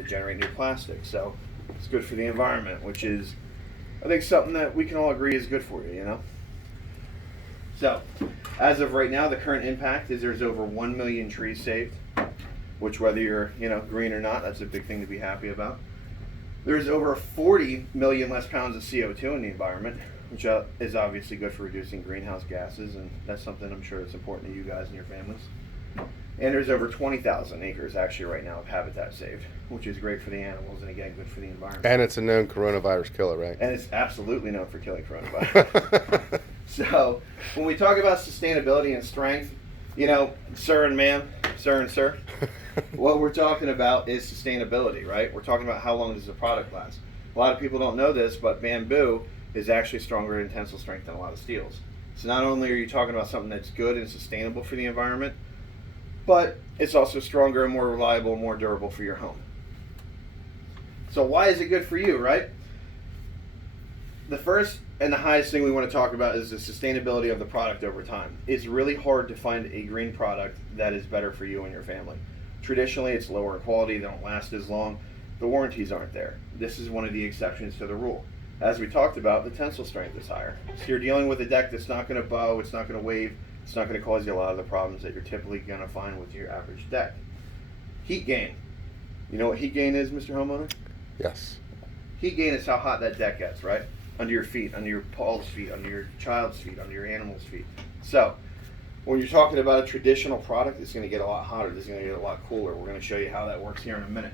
to generate new plastic. So it's good for the environment, which is, I think, something that we can all agree is good for you, you know? So, as of right now, the current impact is there's over 1 million trees saved, which whether you're, green or not, that's a big thing to be happy about. There's over 40 million less pounds of CO2 in the environment, which is obviously good for reducing greenhouse gases, and that's something I'm sure that's important to you guys and your families. And there's over 20,000 acres actually right now of habitat saved, which is great for the animals and again good for the environment. And it's a known coronavirus killer, right? And it's absolutely known for killing coronavirus. So when we talk about sustainability and strength, sir and ma'am, sir and sir, what we're talking about is sustainability, right? We're talking about how long does the product last. A lot of people don't know this, but bamboo is actually stronger in tensile strength than a lot of steels. So not only are you talking about something that's good and sustainable for the environment, but it's also stronger and more reliable and more durable for your home. So why is it good for you, right? The first and the highest thing we want to talk about is the sustainability of the product over time. It's really hard to find a green product that is better for you and your family. Traditionally, it's lower in quality, they don't last as long, the warranties aren't there. This is one of the exceptions to the rule. As we talked about, the tensile strength is higher. So you're dealing with a deck that's not going to bow, it's not going to wave, it's not going to cause you a lot of the problems that you're typically going to find with your average deck. Heat gain. You know what heat gain is, Mr. Homeowner? Yes. Heat gain is how hot that deck gets, right? Under your feet, under your Paul's feet, under your child's feet, under your animal's feet. So, when you're talking about a traditional product, it's going to get a lot hotter, it's going to get a lot cooler. We're going to show you how that works here in a minute.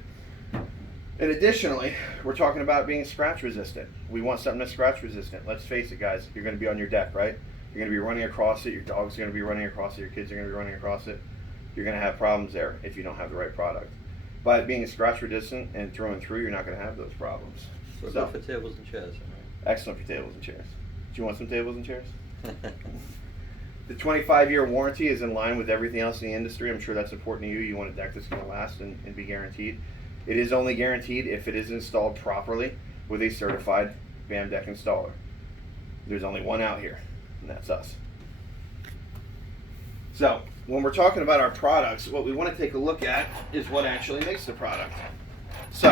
And additionally, we're talking about being scratch resistant. We want something that's scratch resistant. Let's face it, guys, you're going to be on your deck, right? You're going to be running across it, your dog's going to be running across it, your kids are going to be running across it. You're going to have problems there if you don't have the right product. By it being scratch resistant and through and through, you're not going to have those problems. So good for tables and chairs, right? Excellent for tables and chairs. Do you want some tables and chairs? The 25-year warranty is in line with everything else in the industry. I'm sure that's important to you. You want a deck that's going to last and be guaranteed. It is only guaranteed if it is installed properly with a certified BAM deck installer. There's only one out here, and that's us. So, when we're talking about our products, what we want to take a look at is what actually makes the product. So,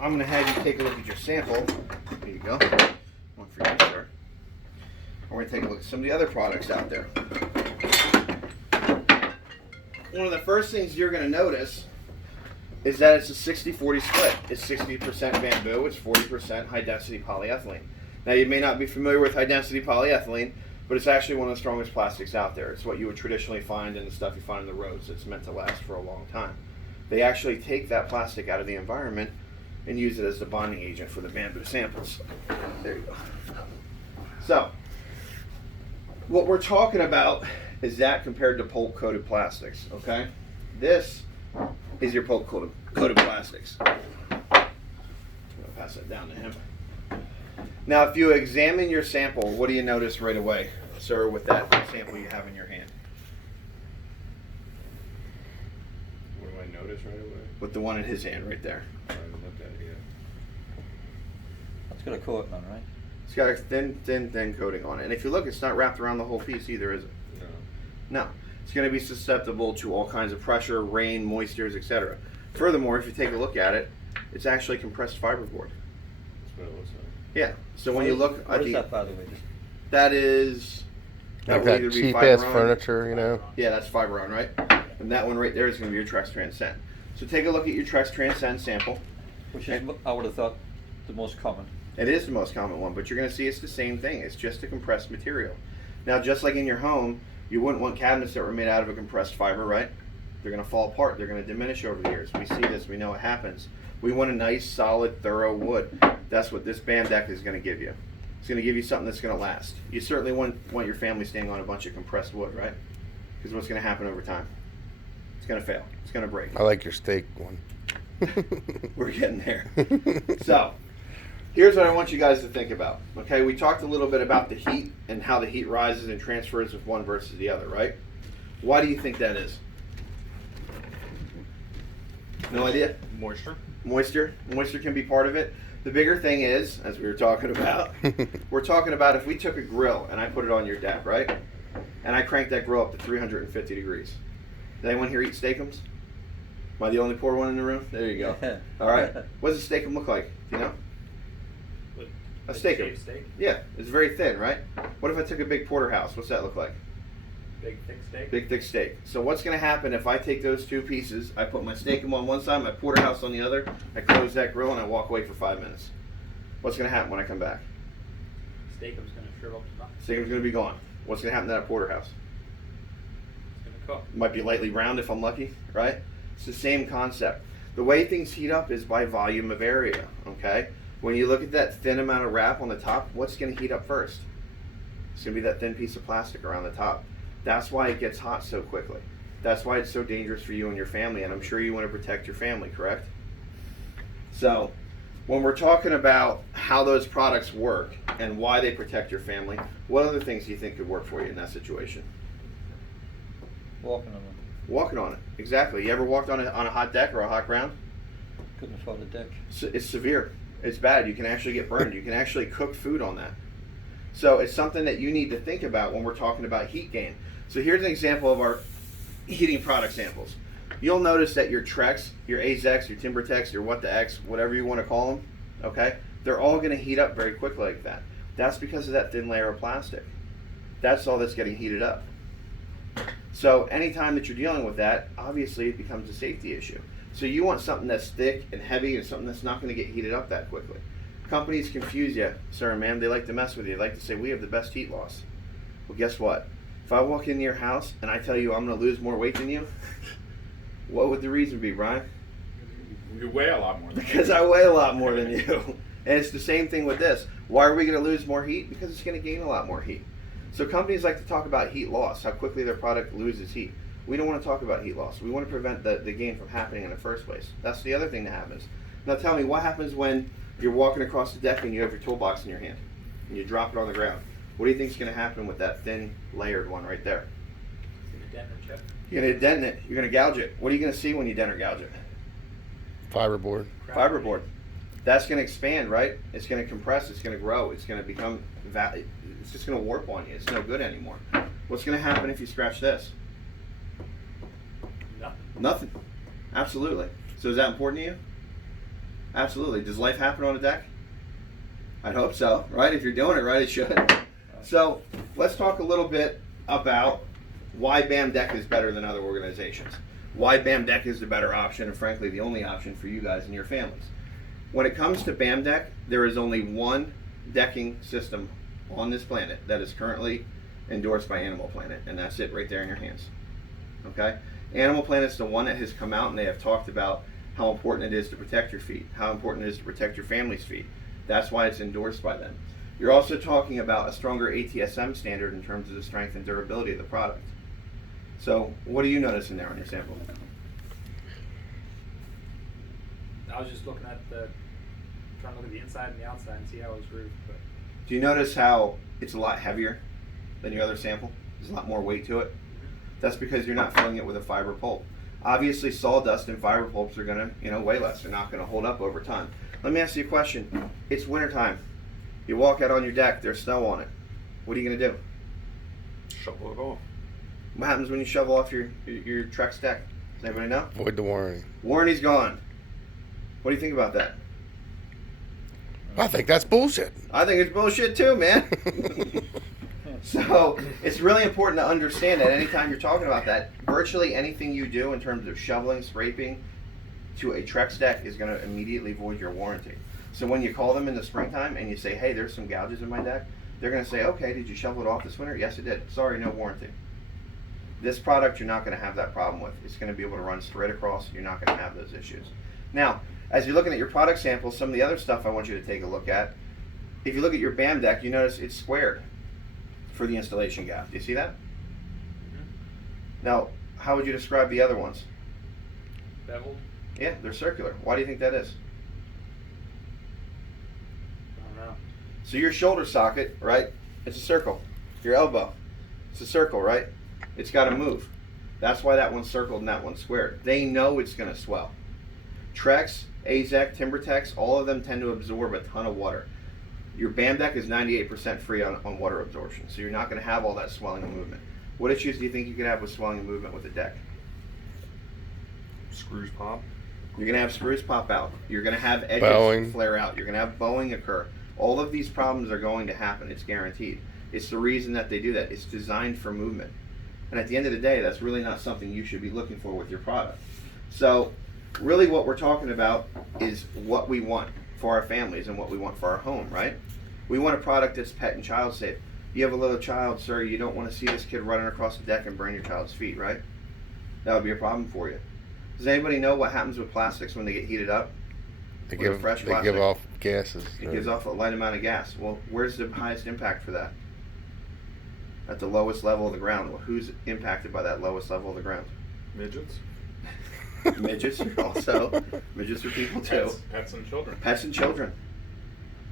I'm going to have you take a look at your sample. There you go. One for you, sir. We're going to take a look at some of the other products out there. One of the first things you're going to notice is that it's a 60-40 split. It's 60% bamboo, it's 40% high-density polyethylene. Now, you may not be familiar with high-density polyethylene, but it's actually one of the strongest plastics out there. It's what you would traditionally find in the stuff you find on the roads. It's meant to last for a long time. They actually take that plastic out of the environment and use it as the bonding agent for the bamboo samples. There you go. So, what we're talking about is that compared to pulp coated plastics, okay? This is your pulp coated plastics. I'm gonna pass that down to him. Now, if you examine your sample, what do you notice right away, sir, with that sample you have in your hand? What do I notice right away? With the one in his hand right there. I haven't looked at it yet. That's got a coat on, right? It's got a thin coating on it. And if you look, it's not wrapped around the whole piece either, is it? No. No. It's going to be susceptible to all kinds of pressure, rain, moistures, etc. Furthermore, if you take a look at it, it's actually compressed fiberboard. That's what it looks like. Yeah. So when you look What at is that, by the way? that is Like will that either be cheap ass Fiberon- furniture, Yeah, that's Fiberon, right? And that one right there is going to be your Trex Transcend. So take a look at your Trex Transcend sample. Which is, I would have thought, the most common. It is the most common one, but you're going to see it's the same thing. It's just a compressed material. Now, just like in your home, you wouldn't want cabinets that were made out of a compressed fiber, right? They're going to fall apart. They're going to diminish over the years. We see this. We know it happens. We want a nice, solid, thorough wood. That's what this BAM deck is going to give you. It's going to give you something that's going to last. You certainly want your family staying on a bunch of compressed wood, right? Because what's going to happen over time? It's going to fail. It's going to break. I like your steak one. We're getting there. So, here's what I want you guys to think about. Okay, we talked a little bit about the heat and how the heat rises and transfers with one versus the other, right? Why do you think that is? No idea? Moisture? Moisture can be part of it. The bigger thing is, as we were talking about, we're talking about if we took a grill and I put it on your deck, right? And I cranked that grill up to 350 degrees. Did anyone here eat steakums? Am I the only poor one in the room? There you go. All right. What does a steak-um look like? Do you know? What, A like steak-um. shaved steak? Yeah, it's very thin, right? What if I took a big porterhouse? What's that look like? Big thick steak? Big thick steak. So what's going to happen if I take those two pieces, I put my steak-um on one side, my porterhouse on the other, I close that grill and I walk away for 5 minutes? What's going to happen when I come back? Steak'em's gonna shrivel up to nothing. Steak-um's going to be gone. What's going to happen to that porterhouse? It's gonna cook. Might be lightly browned if I'm lucky, right? It's the same concept. The way things heat up is by volume of area, okay? When you look at that thin amount of wrap on the top, what's going to heat up first? It's going to be that thin piece of plastic around the top. That's why it gets hot so quickly. That's why it's so dangerous for you and your family, and I'm sure you want to protect your family, correct? So, when we're talking about how those products work and why they protect your family, what other things do you think could work for you in that situation? Walking on them. Walking on it, exactly. You ever walked on a hot deck or a hot ground? Couldn't afford a deck. It's severe. It's bad. You can actually get burned. You can actually cook food on that. So it's something that you need to think about when we're talking about heat gain. So here's an example of our heating product samples. You'll notice that your Trex, your AZEX, your TimberTex, your What the X, whatever you want to call them, okay, they're all going to heat up very quickly like that. That's because of that thin layer of plastic. That's all that's getting heated up. So anytime that you're dealing with that, obviously it becomes a safety issue. So you want something that's thick and heavy and something that's not going to get heated up that quickly. Companies confuse you, sir and ma'am. They like to mess with you. They like to say, we have the best heat loss. Well, guess what? If I walk into your house and I tell you I'm going to lose more weight than you, what would the reason be, Brian? You weigh a lot more than Because I weigh a lot more than you. And it's the same thing with this. Why are we going to lose more heat? Because it's going to gain a lot more heat. So companies like to talk about heat loss, how quickly their product loses heat. We don't want to talk about heat loss. We want to prevent the gain from happening in the first place. That's the other thing that happens. Now tell me, what happens when you're walking across the deck and you have your toolbox in your hand and you drop it on the ground? What do you think is going to happen with that thin layered one right there? It's gonna dent or chip. You're going to dent it. You're going to gouge it. What are you going to see when you dent or gouge it? Fiberboard. Fiberboard. That's going to expand, right? It's going to compress. It's going to grow. It's going to become, it's just going to warp on you. It's no good anymore. What's going to happen if you scratch this? Nothing. Nothing. Absolutely. So is that important to you? Absolutely. Does life happen on a deck? I'd hope so, right? If you're doing it right, it should. So let's talk a little bit about why BAM Deck is better than other organizations. Why BAM Deck is the better option, and frankly, the only option for you guys and your families. When it comes to BAM Deck, there is only one decking system on this planet that is currently endorsed by Animal Planet, and that's it right there in your hands. Okay? Animal Planet's the one that has come out and they have talked about how important it is to protect your feet, how important it is to protect your family's feet. That's why it's endorsed by them. You're also talking about a stronger ATSM standard in terms of the strength and durability of the product. So what do you notice in there on your sample? I was just looking at trying to look at the inside and the outside and see how it was grooved. But Do you notice how it's a lot heavier than your other sample? There's a lot more weight to it. That's because you're not filling it with a fiber pulp. Obviously, sawdust and fiber pulps are going to, weigh less. They're not going to hold up over time. Let me ask you a question. It's wintertime. You walk out on your deck. There's snow on it. What are you going to do? shovel it off. What happens when you shovel off your Trex deck? Does anybody know? Void the warranty. Warranty's gone. What do you think about that? I think that's bullshit. I think it's bullshit too, man. So it's really important to understand that anytime you're talking about that, virtually anything you do in terms of shoveling, scraping to a Trex deck is going to immediately void your warranty. So when you call them in the springtime and you say, hey, there's some gouges in my deck, they're going to say, okay, did you shovel it off this winter? Yes, it did. Sorry, no warranty. This product, you're not going to have that problem with. It's going to be able to run straight across. You're not going to have those issues. Now, as you're looking at your product samples, some of the other stuff I want you to take a look at. If you look at your BAM deck, you notice it's squared for the installation gap. Do you see that? Mm-hmm. Now, how would you describe the other ones? Beveled? Yeah, they're circular. Why do you think that is? I don't know. So your shoulder socket, right? It's a circle. Your elbow, it's a circle, right? It's got to move. That's why that one's circled and that one's squared. They know it's going to swell. Trex, AZEK, TimberTex, all of them tend to absorb a ton of water. Your BAM deck is 98% free on water absorption, so you're not going to have all that swelling and movement. What issues do you think you could have with swelling and movement with the deck? Screws pop. You're going to have screws pop out. You're going to have edges Bowing. flare out. You're going to have bowing occur. All of these problems are going to happen. It's guaranteed. It's the reason that they do that. It's designed for movement. And at the end of the day, that's really not something you should be looking for with your product. So really what we're talking about is what we want for our families and what we want for our home, right? We want a product that's pet and child safe. You have a little child, sir, you don't want to see this kid running across the deck and burn your child's feet, right? That would be a problem for you. Does anybody know what happens with plastics when they get heated up? They With a give fresh they plastic. give off gases. It gives off a light amount of gas. Well, where's the highest impact for that? At the lowest level of the ground. Well, who's impacted by that lowest level of the ground? Midgets. Midgets also. Midgets are people too. Pets and children. Pets and children.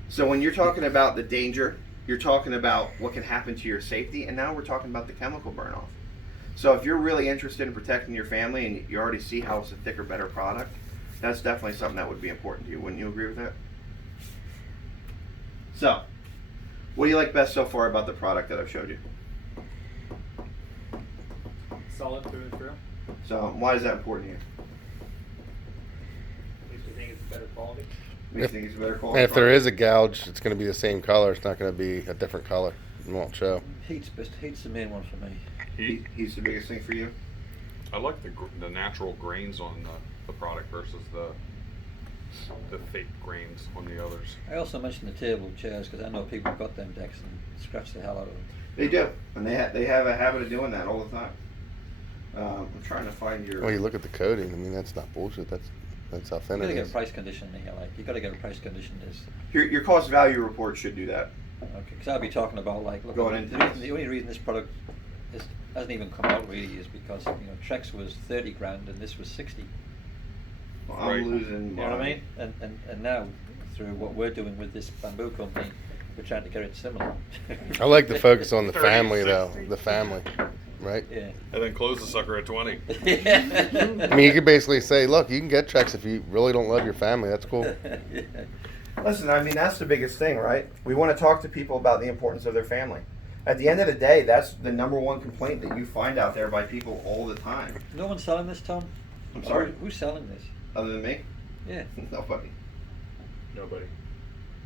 So when you're talking about the danger, you're talking about what can happen to your safety, and now we're talking about the chemical burn off. So if you're really interested in protecting your family and you already see how it's a thicker, better product, that's definitely something that would be important to you. Wouldn't you agree with that? So, what do you like best so far about the product that I've showed you? Solid through and through. So why is that important to you? Makes me think it's better quality. Makes you think it's a better And quality if there product? is a gouge, it's going to be the same color. It's not going to be a different color. It won't show. Heat's the main one for me. He's the biggest thing for you? I like the natural grains on the product versus the fake grains on the others. I also mentioned the table chairs because I know people have got them decks and scratch the hell out of them. They do, and they have a habit of doing that all the time. I'm trying to find your. Well, you look at the coating. I mean, that's not bullshit. That's how You thin got to it get a is. price condition here. Like you got to get a price condition. Is Your cost value report should do that. okay. Because I'll be talking about like look. Going into The only reason this product hasn't even come out really is because Trex was 30 grand and this was 60. Well, I'm Right. losing. You know what I mean? And now through what we're doing with this bamboo company, we're trying to get it similar. I like the focus on the 30, family, though. 60. The family, right? Yeah. And then close the sucker at 20. I mean, you could basically say, look, you can get Trex if you really don't love your family. That's cool. Yeah. Listen, I mean that's the biggest thing, right? We want to talk to people about the importance of their family. At the end of the day, that's the number one complaint that you find out there by people all the time. No one's selling this, Tom? I'm sorry? Or who's selling this? Other than me, Yeah. nobody. Nobody.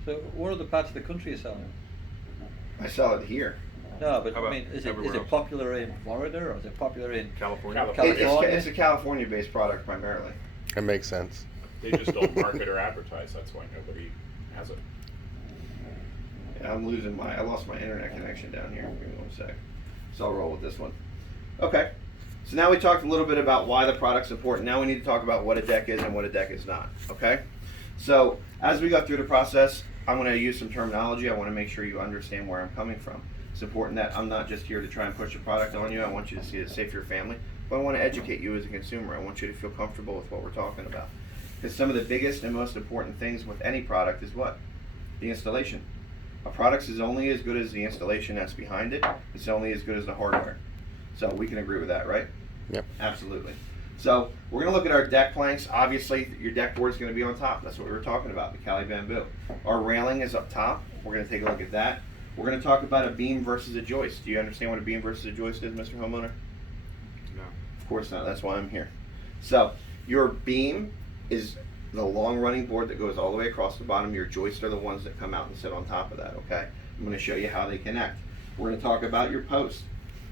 So what other parts of the country are selling it? I sell it here. No, but How I about mean, is everywhere it else? popular in Florida or is it popular in California. California? It's a California-based product primarily. It makes sense. They just don't market or advertise. That's why nobody has it. Yeah, I lost my internet connection down here. Give me one sec. So I'll roll with this one. Okay. So now we talked a little bit about why the product's important. Now we need to talk about what a deck is and what a deck is not. Okay? So as we go through the process, I'm going to use some terminology. I want to make sure you understand where I'm coming from. It's important that I'm not just here to try and push a product on you. I want you to see it safe for your family. But I want to educate you as a consumer. I want you to feel comfortable with what we're talking about. Because some of the biggest and most important things with any product is what? The installation. A product is only as good as the installation that's behind it. It's only as good as the hardware. So we can agree with that, right? Yep. Absolutely. So we're going to look at our deck planks. Obviously, your deck board is going to be on top. That's what we were talking about, the Cali Bamboo. Our railing is up top. We're going to take a look at that. We're going to talk about a beam versus a joist. Do you understand what a beam versus a joist is, Mr. Homeowner? No. Of course not. That's why I'm here. So your beam is the long running board that goes all the way across the bottom. Your joists are the ones that come out and sit on top of that, okay? I'm going to show you how they connect. We're going to talk about your posts,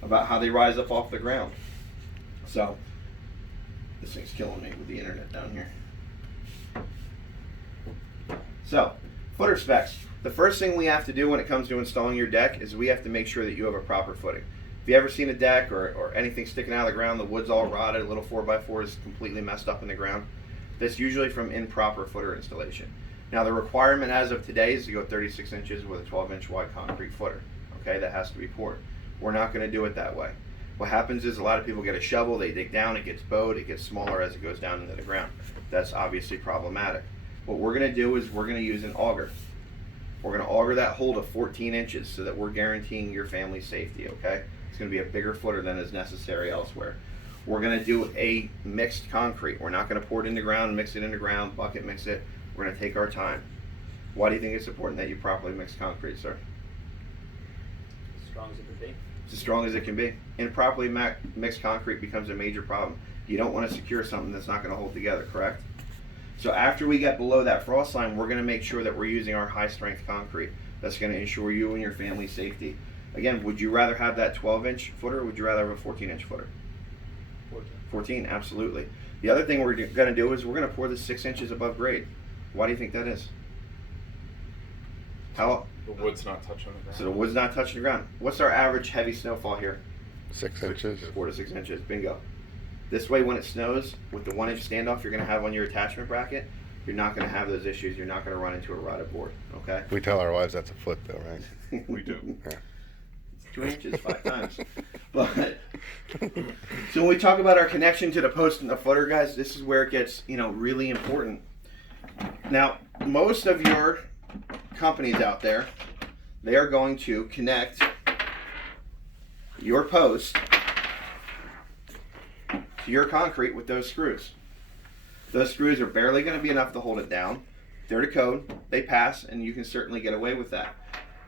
about how they rise up off the ground. So this thing's killing me with the internet down here. So, footer specs. The first thing we have to do when it comes to installing your deck is we have to make sure that you have a proper footing. If you ever seen a deck or anything sticking out of the ground, the wood's all rotted, a little 4x4 is completely messed up in the ground, that's usually from improper footer installation. Now the requirement as of today is to go 36 inches with a 12-inch wide concrete footer. Okay, that has to be poured. We're not going to do it that way. What happens is a lot of people get a shovel, they dig down, it gets bowed, it gets smaller as it goes down into the ground. That's obviously problematic. What we're going to do is we're going to use an auger. We're going to auger that hole to 14 inches so that we're guaranteeing your family's safety, okay? It's going to be a bigger footer than is necessary elsewhere. We're going to do a mixed concrete. We're not going to pour it in the ground, mix it in the ground, bucket mix it. We're going to take our time. Why do you think it's important that you properly mix concrete, sir? As strong as it could be. It's as strong as it can be. Improperly mixed concrete becomes a major problem. You don't want to secure something that's not going to hold together, correct? So after we get below that frost line, we're going to make sure that we're using our high strength concrete. That's going to ensure you and your family's safety. Again, would you rather have that 12-inch footer or would you rather have a 14-inch footer? 14, absolutely. The other thing we're going to do is we're going to pour this 6 inches above grade. Why do you think that is? How? The wood's not touching the ground. So the wood's not touching the ground. What's our average heavy snowfall here? 6 inches. 4 to 6 inches. Bingo. This way, when it snows, with the 1-inch standoff you're going to have on your attachment bracket, you're not going to have those issues. You're not going to run into a rotted board. Okay? We tell our wives that's a foot, though, right? We do. Yeah. 2 inches, 5 times. But so when we talk about our connection to the post and the footer, guys, this is where it gets, really important. Now, most of your companies out there, they are going to connect your post to your concrete with those screws. Those screws are barely going to be enough to hold it down. They're the code. They pass, and you can certainly get away with that.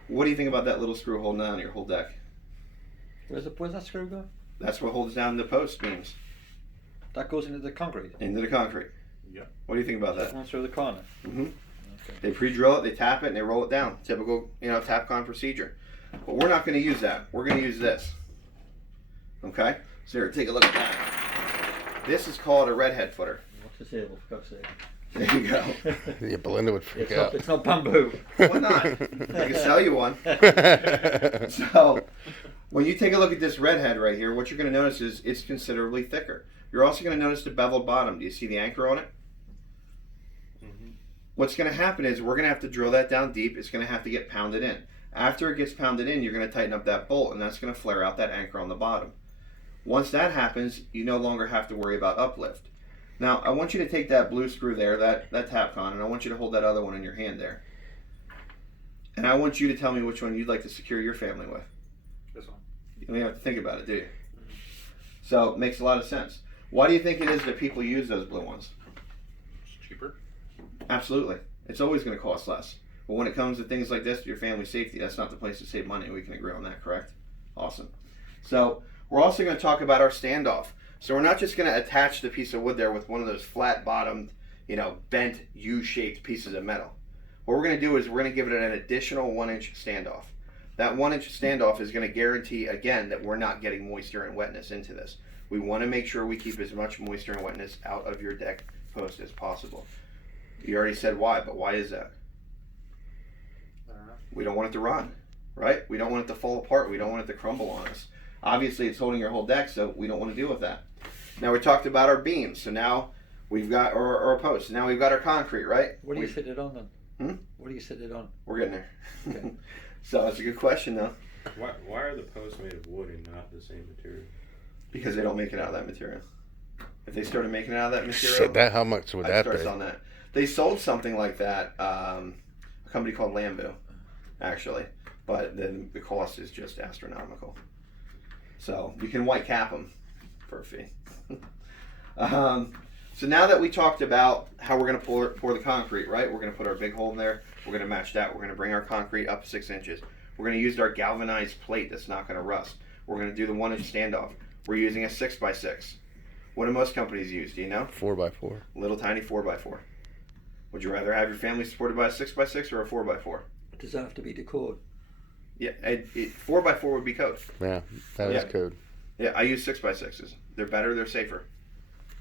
What do you think about that little screw holding down your whole deck? Where's that screw go? That's what holds down the post beams That goes into the concrete. into the concrete. Yeah. What do you think about that? Going through the corner. hmm Okay. They pre-drill it, they tap it, and they roll it down. Typical, TAPCON procedure. But we're not going to use that. We're going to use this. Okay? So here, take a look at that. This is called a redhead footer. What's the table, for God's sake? There you go. Yeah, Belinda would freak It's out. not, it's not bamboo. Why not? I can sell you one. So, when you take a look at this redhead right here, what you're going to notice is it's considerably thicker. You're also going to notice the beveled bottom. Do you see the anchor on it? Mm-hmm. What's going to happen is we're going to have to drill that down deep. It's going to have to get pounded in. After it gets pounded in, you're going to tighten up that bolt, and that's going to flare out that anchor on the bottom. Once that happens, you no longer have to worry about uplift. Now, I want you to take that blue screw there, that TAPCON, and I want you to hold that other one in your hand there. And I want you to tell me which one you'd like to secure your family with. This one. You don't even have to think about it, do you? So, it makes a lot of sense. Why do you think it is that people use those blue ones? It's cheaper. Absolutely. It's always going to cost less. But when it comes to things like this, your family safety, that's not the place to save money. We can agree on that, correct? Awesome. So, we're also going to talk about our standoff. So we're not just going to attach the piece of wood there with one of those flat-bottomed, bent U-shaped pieces of metal. What we're going to do is we're going to give it an additional 1-inch standoff. That 1-inch standoff is going to guarantee, again, that we're not getting moisture and wetness into this. We want to make sure we keep as much moisture and wetness out of your deck post as possible. You already said why, but why is that? I don't know. We don't want it to rot, right? We don't want it to fall apart. We don't want it to crumble on us. Obviously, it's holding your whole deck, so we don't want to deal with that. Now, we talked about our beams, so now we've got our posts. Now we've got our concrete, right? What do you sit it on then? Hmm? What do you sit it on? We're getting there. Okay. So that's a good question, though, Why are the posts made of wood and not the same material? because they don't make it out of that material. If they started making it out of that material, Shit, that how much would I'd that start be? selling that. They sold something like that, a company called Lambu, actually, but then the cost is just astronomical. So you can white cap them for a fee. So now that we talked about how we're going to pour the concrete, right? We're going to put our big hole in there. We're going to match that. We're going to bring our concrete up 6 inches. We're going to use our galvanized plate that's not going to rust. We're going to do the 1-inch standoff. We're using a 6x6. What do most companies use? Do you know? 4x4. Little tiny 4x4. Would you rather have your family supported by a 6x6 or a 4x4? Does that have to be the code? Yeah, 4x4 would be code. Yeah, that is Yeah. code. Yeah, I use 6x6s. They're better, they're safer.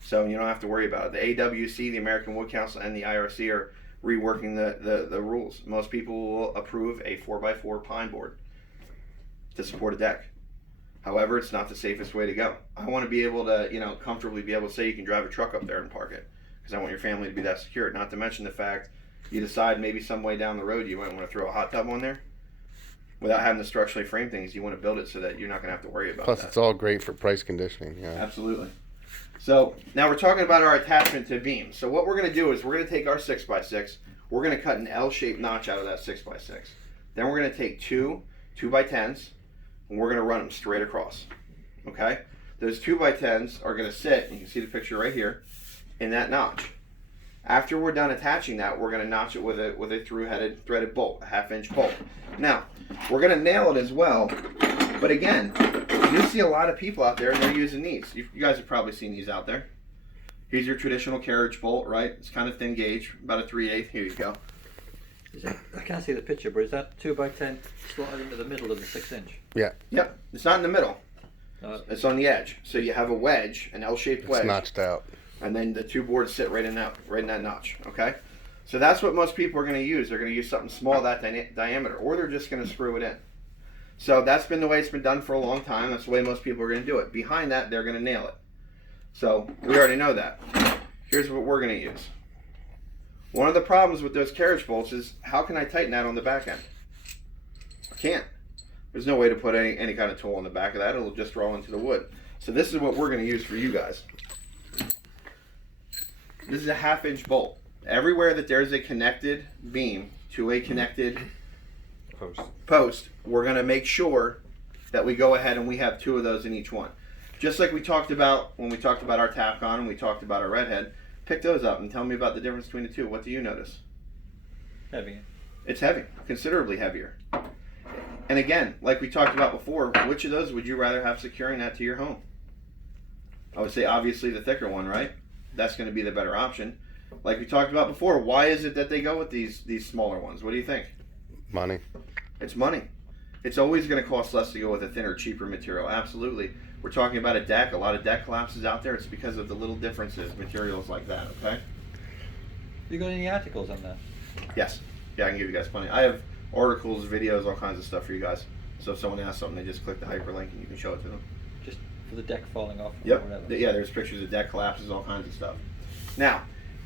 So you don't have to worry about it. The AWC, the American Wood Council, and the IRC are reworking the rules. Most people will approve a 4x4 pine board to support a deck. However, it's not the safest way to go. I want to be able to, comfortably be able to say you can drive a truck up there and park it. Because I want your family to be that secure. Not to mention the fact you decide maybe some way down the road you might want to throw a hot tub on there. Without having to structurally frame things, you want to build it so that you're not going to have to worry about Plus, that. it's all great for price conditioning. Yeah. Absolutely. So now we're talking about our attachment to beams. So what we're going to do is we're going to take our 6x6. We're going to cut an L-shaped notch out of that 6x6. Then we're going to take two 2x10s, and we're going to run them straight across. Okay? Those 2x10s are going to sit, you can see the picture right here, in that notch. After we're done attaching that, we're going to notch it with a through-headed threaded bolt, a 1/2-inch bolt. Now, we're going to nail it as well, but again, you see a lot of people out there and they're using these. You guys have probably seen these out there. Here's your traditional carriage bolt, right? It's kind of thin gauge, about a 3/8. Here you go. Is that, I can't see the picture, but is that 2x10 slotted into the middle of the 6-inch? Yeah, Yep, it's not in the middle. No, It's on the edge. So you have a wedge, an L-shaped it's wedge, notched out. and then the two boards sit right in that notch. Okay, so that's what most people are going to use. They're going to use something small that diameter, or they're just going to screw it in. So that's been the way it's been done for a long time. That's the way most people are going to do it. Behind that, they're going to nail it. So we already know that. Here's what we're going to use. One of the problems with those carriage bolts is how can I tighten that on the back end? I can't. There's no way to put any kind of tool on the back of that. It'll just draw into the wood. So this is what we're going to use for you guys. This is a 1/2-inch bolt. Everywhere that there's a connected beam to a connected post, we're going to make sure that we go ahead and we have 2 of those in each one. Just like we talked about when we talked about our Tapcon and we talked about our Redhead. Pick those up and tell me about the difference between the two. What do you notice? heavy. It's heavy, considerably heavier. And again, like we talked about before, which of those would you rather have securing that to your home? I would say obviously the thicker one, right? That's going to be the better option. Like we talked about before, why is it that they go with these smaller ones? What do you think? Money. It's money. It's always going to cost less to go with a thinner, cheaper material. Absolutely. We're talking about a deck. A lot of deck collapses out there. It's because of the little differences, materials like that, okay? You got any articles on that? Yes. Yeah, I can give you guys plenty. I have articles, videos, all kinds of stuff for you guys. So if someone asks something, they just click the hyperlink and you can show it to them. Just for the deck falling off? Or Yep. whatever. Yeah, there's pictures of deck collapses, all kinds of stuff. Now,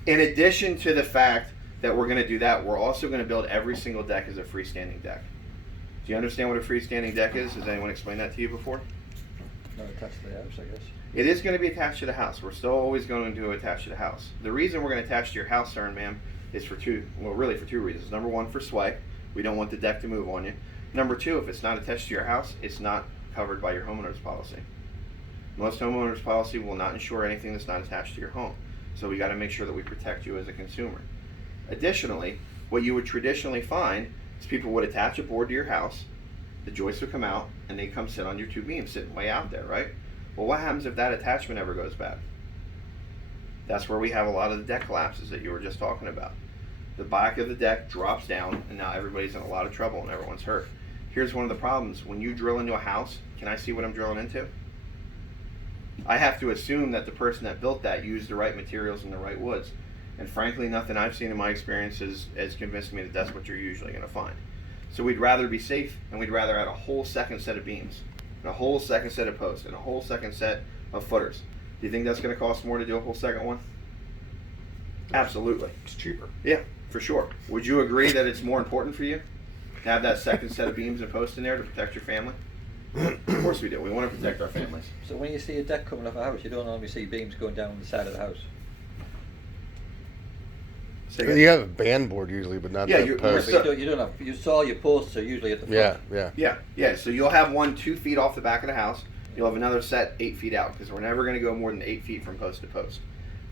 in addition to the fact that we're going to do that, we're also going to build every single deck as a freestanding deck. Do you understand what a freestanding deck is? Has anyone explained that to you before? Not attached to the house, I guess. It is going to be attached to the house. We're still always going to attach to the house. The reason we're going to attach to your house, sir and ma'am, is for two reasons. Number one, for sway. We don't want the deck to move on you. Number two, if it's not attached to your house, it's not covered by your homeowner's policy. Most homeowners' policy will not insure anything that's not attached to your home. So we got to make sure that we protect you as a consumer. Additionally, what you would traditionally find is people would attach a board to your house, the joists would come out, and they come sit on your 2 beams sitting way out there, right? Well, what happens if that attachment ever goes bad? That's where we have a lot of the deck collapses that you were just talking about. The back of the deck drops down, and now everybody's in a lot of trouble and everyone's hurt. Here's one of the problems. When you drill into a house, can I see what I'm drilling into? I have to assume that the person that built that used the right materials and the right woods. And frankly, nothing I've seen in my experience has convinced me that that's what you're usually going to find. So we'd rather be safe, and we'd rather add a whole second set of beams, and a whole second set of posts, and a whole second set of footers. Do you think that's going to cost more to do a whole second one? Absolutely. It's cheaper. Yeah, for sure. Would you agree that it's more important for you to have that second set of beams and posts in there to protect your family? Of course we do. We want to protect our families. So when you see a deck coming off a house, you don't normally see beams going down the side of the house. So you You have a band board usually, but not Yeah, the you're- post. So- You don't have. You saw your posts are usually at the front. Yeah. So you'll have one 2 feet off the back of the house. You'll have another set 8 feet out because we're never going to go more than 8 feet from post to post.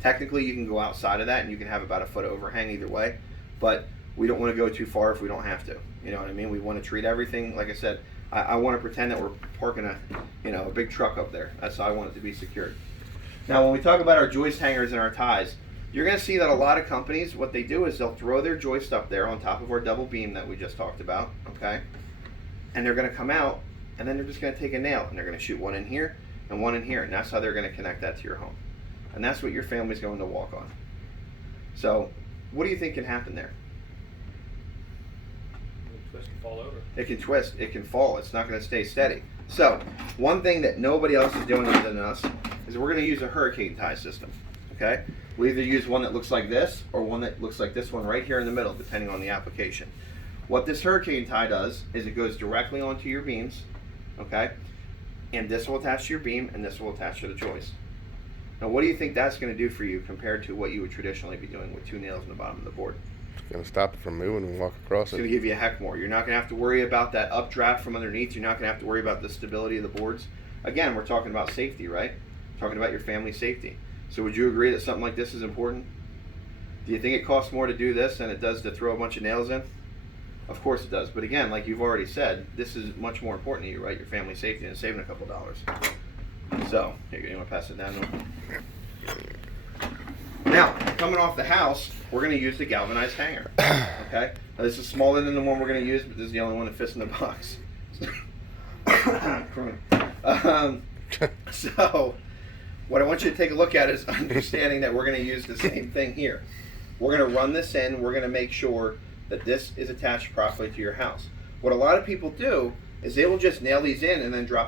Technically, you can go outside of that and you can have about a foot overhang either way, but we don't want to go too far if we don't have to. You know what I mean? We want to treat everything, like I said, I want to pretend that we're parking a big truck up there. That's how I want it to be secured. Now, when we talk about our joist hangers and our ties, you're going to see that a lot of companies, what they do is they'll throw their joist up there on top of our double beam that we just talked about, okay? And they're going to come out, and then they're just going to take a nail, and they're going to shoot one in here and one in here, and that's how they're going to connect that to your home. And that's what your family's going to walk on. So, what do you think can happen there? It'll twist and fall over. It can twist, it can fall, it's not going to stay steady. So, one thing that nobody else is doing other than us is we're going to use a hurricane tie system, okay? We'll either use one that looks like this or one that looks like this one right here in the middle, depending on the application. What this hurricane tie does is it goes directly onto your beams, okay? And this will attach to your beam and this will attach to the joist. Now, what do you think that's going to do for you compared to what you would traditionally be doing with 2 nails in the bottom of the board? It's going to stop it from moving and walk across It's going to it. give you a heck more. You're not going to have to worry about that updraft from underneath. You're not going to have to worry about the stability of the boards. Again, we're talking about safety, right? Talking about your family safety. So would you agree that something like this is important? Do you think it costs more to do this than it does to throw a bunch of nails in? Of course it does. But again, like you've already said, this is much more important to you, right? Your family safety and saving a couple dollars. So, here you go. You want to pass it down to him? Now, coming off the house, we're going to use the galvanized hanger. Okay? Now, this is smaller than the one we're going to use, but this is the only one that fits in the box. So, what I want you to take a look at is understanding that we're going to use the same thing here. We're going to run this in. We're going to make sure that this is attached properly to your house. What a lot of people do is they will just nail these in and then drop